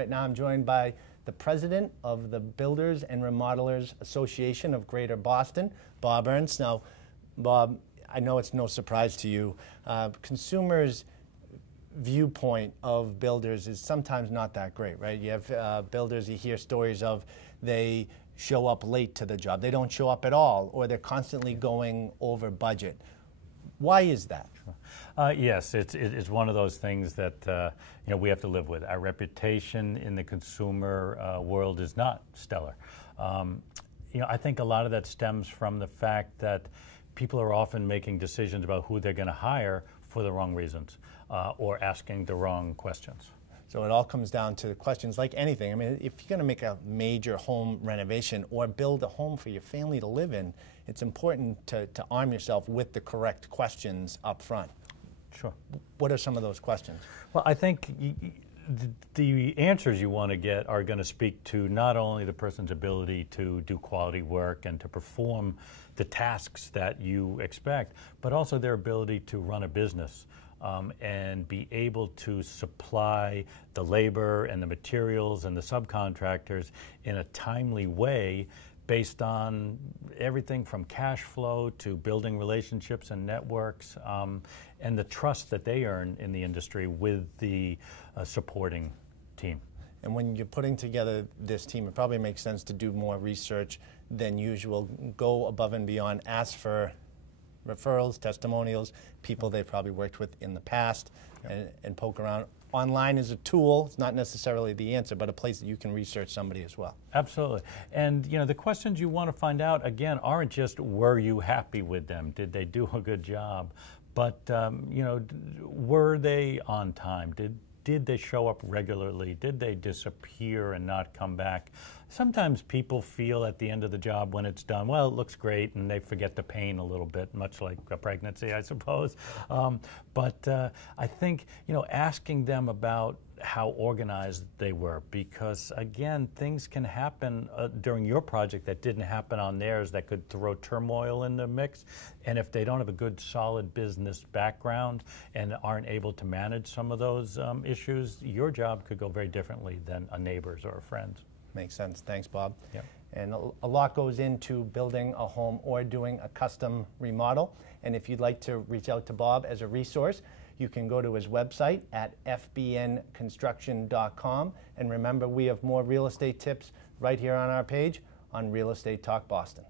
Right now I'm joined by the president of the Builders and Remodelers Association of Greater Boston, Bob Ernst. Now, Bob, I know it's no surprise to you. Consumers' viewpoint of builders is sometimes not that great, right? You have builders, you hear stories of they show up late to the job, they don't show up at all, or they're constantly going over budget. Why is that? Yes, it's one of those things that we have to live with. Our reputation in the consumer world is not stellar. I think a lot of that stems from the fact that people are often making decisions about who they're going to hire for the wrong reasons or asking the wrong questions. So it all comes down to questions like anything. I mean, if you're going to make a major home renovation or build a home for your family to live in, it's important to arm yourself with the correct questions up front. Sure. What are some of those questions? Well, I think the answers you want to get are going to speak to not only the person's ability to do quality work and to perform the tasks that you expect, but also their ability to run a business. And be able to supply the labor and the materials and the subcontractors in a timely way based on everything from cash flow to building relationships and networks and the trust that they earn in the industry with the supporting team. And when you're putting together this team, it probably makes sense to do more research than usual, go above and beyond, ask for referrals, testimonials, people they've probably worked with in the past, and poke around. Online is a tool. It's not necessarily the answer, but a place that you can research somebody as well. Absolutely. And the questions you want to find out, again, aren't just were you happy with them? Did they do a good job? But, were they on time? Did they show up regularly? Did they disappear and not come back? Sometimes people feel at the end of the job when it's done, well, it looks great, and they forget the pain a little bit, much like a pregnancy, I suppose. But I think, asking them about how organized they were, because, again, things can happen during your project that didn't happen on theirs that could throw turmoil in the mix. And if they don't have a good, solid business background and aren't able to manage some of those issues, your job could go very differently than a neighbor's or a friend's. Makes sense. Thanks, Bob. Yep. And a lot goes into building a home or doing a custom remodel. And if you'd like to reach out to Bob as a resource, you can go to his website at fbnconstruction.com. And remember, we have more real estate tips right here on our page on Real Estate Talk Boston.